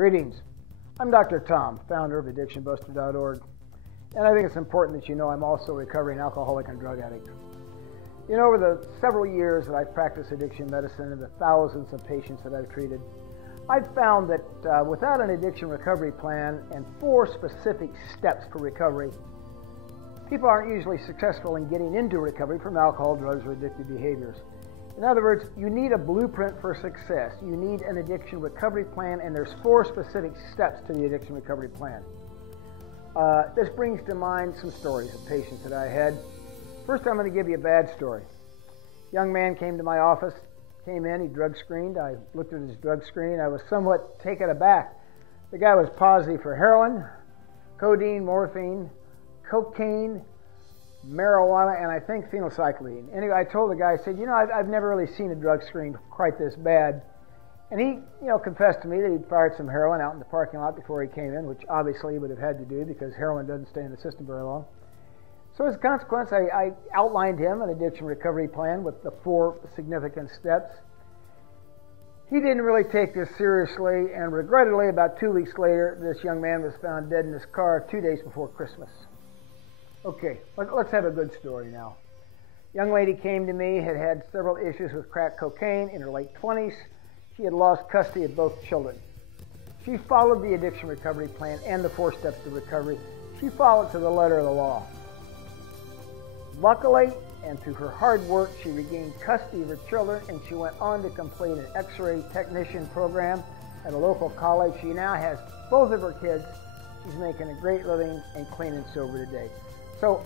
Greetings. I'm Dr. Tom, founder of AddictionBuster.org, and I think it's important that you know I'm also a recovering alcoholic and drug addict. You know, over the several years that I've practiced addiction medicine and the thousands of patients that I've treated, I've found that without an addiction recovery plan and 4 specific steps for recovery, people aren't usually successful in getting into recovery from alcohol, drugs, or addictive behaviors. In other words, you need a blueprint for success. You need an addiction recovery plan, and there's 4 specific steps to the addiction recovery plan. This brings to mind some stories of patients that I had. First, I'm going to give you a bad story. Young man came to my office, came in, he drug screened. I looked at his drug screen. I was somewhat taken aback. The guy was positive for heroin, codeine, morphine, cocaine, marijuana, and I think phenylcycline. Anyway, I told the guy, I said, you know, I've never really seen a drug screen quite this bad. And he, confessed to me that he'd fired some heroin out in the parking lot before he came in, which obviously he would have had to do because heroin doesn't stay in the system very long. So as a consequence, I outlined him an addiction recovery plan with the 4 significant steps. He didn't really take this seriously, and regrettably, about 2 weeks later, this young man was found dead in his car 2 days before Christmas. Okay, let's have a good story now. Young lady came to me, had had several issues with crack cocaine in her late 20s. She had lost custody of both children. She followed the addiction recovery plan and the 4 steps to recovery. She followed to the letter of the law. Luckily, and through her hard work, she regained custody of her children, and she went on to complete an X-ray technician program at a local college. She now has both of her kids. She's making a great living and clean and sober today. So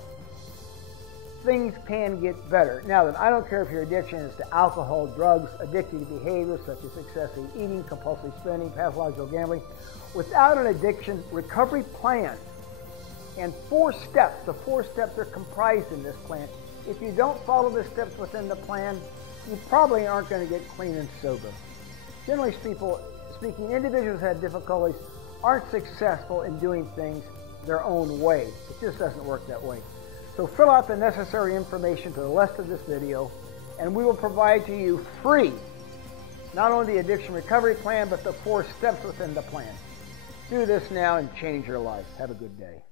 things can get better. Now then, I don't care if your addiction is to alcohol, drugs, addictive behaviors such as excessive eating, compulsive spending, pathological gambling. Without an addiction recovery plan and 4 steps, the 4 steps are comprised in this plan. If you don't follow the steps within the plan, you probably aren't going to get clean and sober. Generally speaking, individuals who have difficulties aren't successful in doing things their own way. It just doesn't work that way. So fill out the necessary information to the left of this video, and we will provide to you free not only the addiction recovery plan, but the 4 steps within the plan. Do this now and change your life. Have a good day.